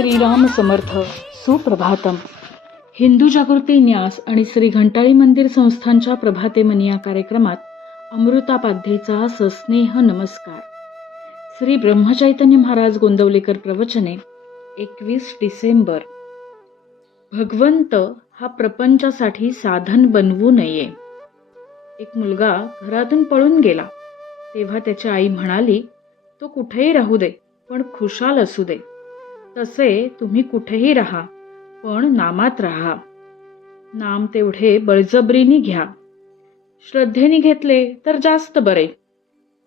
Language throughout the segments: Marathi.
श्रीराम समर्थ सुप्रभातम. हिंदू जागृती न्यास आणि श्री घंटाळी मंदिर संस्थांच्या प्रभाते मनी या कार्यक्रमात अमृतापाध्येचा सस्नेह नमस्कार. श्री ब्रह्मचैतन्य महाराज गोंदवलेकर प्रवचने 21 डिसेंबर. भगवंत हा प्रपंचासाठी साधन बनवू नये. एक मुलगा घरातून पळून गेला तेव्हा त्याची आई म्हणाली, तो कुठेही राहू दे पण खुशाल असू दे. तसे तुम्ही कुठेही राहा पण नामात राहा. नाम तेवढे बळजबरीने घ्या. श्रद्धेने घेतले तर जास्त बरे.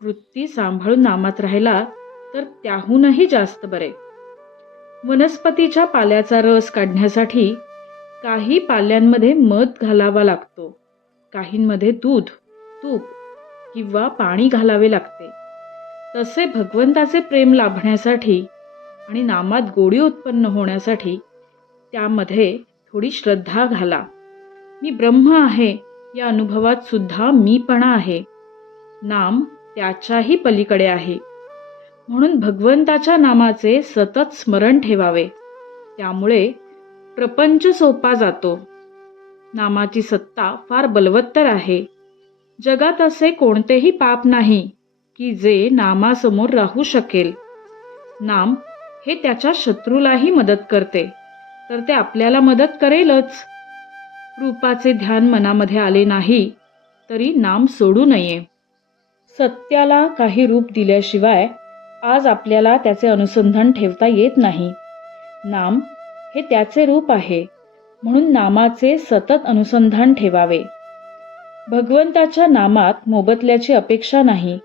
वृत्ती सांभाळून नामात राहिला तर त्याहूनही जास्त बरे. वनस्पतीच्या पाल्याचा रस काढण्यासाठी काही पाल्यांमध्ये मध घालावा लागतो, काहींमध्ये दूध, तूप किंवा पाणी घालावे लागते. तसे भगवंताचे प्रेम लाभण्यासाठी आणि नामात गोडी उत्पन्न होण्यासाठी त्यामध्ये थोडी श्रद्धा घाला. मी ब्रह्म आहे या अनुभवात सुद्धा मीपणा आहे. नाम त्याच्याही पलीकडे आहे. म्हणून भगवंताच्या नामाचे सतत स्मरण ठेवावे. त्यामुळे प्रपंच सोपा जातो. नामाची सत्ता फार बलवत्तर आहे. जगात असे कोणतेही पाप नाही की जे नामासमोर राहू शकेल. नाम हे त्याच्या शत्रूलाही मदत करते तर ते आपल्याला मदत करेलच. रूपाचे ध्यान मनामध्ये आले नाही तरी नाम सोडू नये. सत्याला काही रूप दिल्याशिवाय आज आपल्याला त्याचे अनुसंधान ठेवता येत नाही. नाम हे त्याचे रूप आहे म्हणून नामाचे सतत अनुसंधान ठेवावे. भगवंताच्या नामात मोबदल्याची अपेक्षा नाही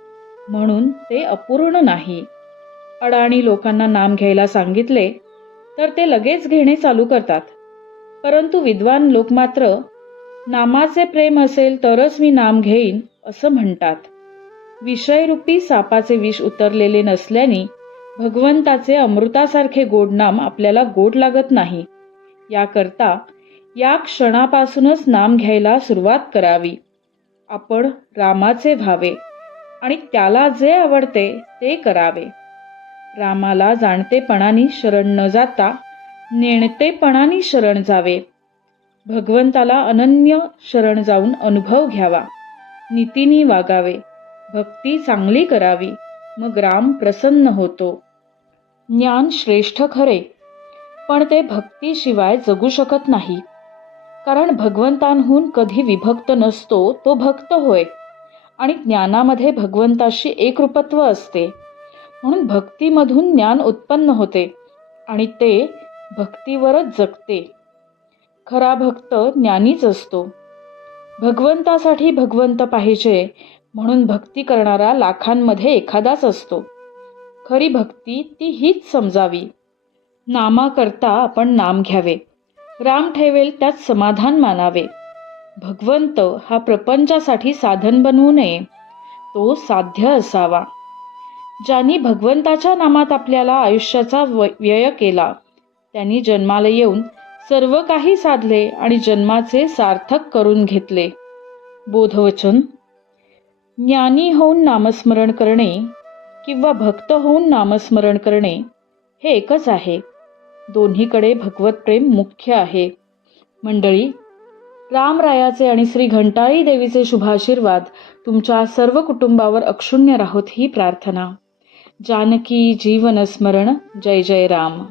म्हणून ते अपूर्ण नाही. अडाणी लोकांना नाम घ्यायला सांगितले तर ते लगेच घेणे चालू करतात. परंतु विद्वान लोक मात्र नामाचे प्रेम असेल तरच मी नाम घेईन असं म्हणतात. विषयरूपी सापाचे विष उतरलेले नसल्याने भगवंताचे अमृतासारखे गोड नाम आपल्याला गोड लागत नाही. याकरता या क्षणापासूनच नाम घ्यायला सुरुवात करावी. आपण रामाचे व्हावे आणि त्याला जे आवडते ते करावे. रामाला जाणतेपणाने शरण न जाता नेणतेपणाने शरण जावे. भगवंताला अनन्य शरण जाऊन अनुभव घ्यावा. नीतीने वागावे. भक्ती चांगली करावी. मग राम प्रसन्न होतो. ज्ञान श्रेष्ठ खरे पण ते भक्तीशिवाय जगू शकत नाही. कारण भगवंतांहून कधी विभक्त नसतो तो भक्त होय आणि ज्ञानामध्ये भगवंताशी एकरूपत्व असते. म्हणून भक्तीमधून ज्ञान उत्पन्न होते आणि ते भक्तीवरच जगते. खरा भक्त ज्ञानीच असतो. भगवंतासाठी भगवंत पाहिजे म्हणून भक्ती करणारा लाखांमध्ये एखादाच असतो. खरी भक्ती ती हीच समजावी. नामाकरता आपण नाम घ्यावे. राम ठेवेल त्यात समाधान मानावे. भगवंत हा प्रपंचासाठी साधन बनवू नये, तो साध्य असावा. ज्यांनी भगवंताच्या नामात आपल्याला आयुष्याचा व्यय केला त्यांनी जन्माला येऊन सर्व काही साधले आणि जन्माचे सार्थक करून घेतले. बोधवचन. ज्ञानी होऊन नामस्मरण करणे किंवा भक्त होऊन नामस्मरण करणे हे एकच आहे. दोन्हीकडे भगवत प्रेम मुख्य आहे. मंडळी, रामरायाचे आणि श्री घंटाळी देवीचे शुभाशीर्वाद तुमच्या सर्व कुटुंबावर अक्षुण्य राहोत ही प्रार्थना. जानकी जीवन स्मरण. जय जय राम.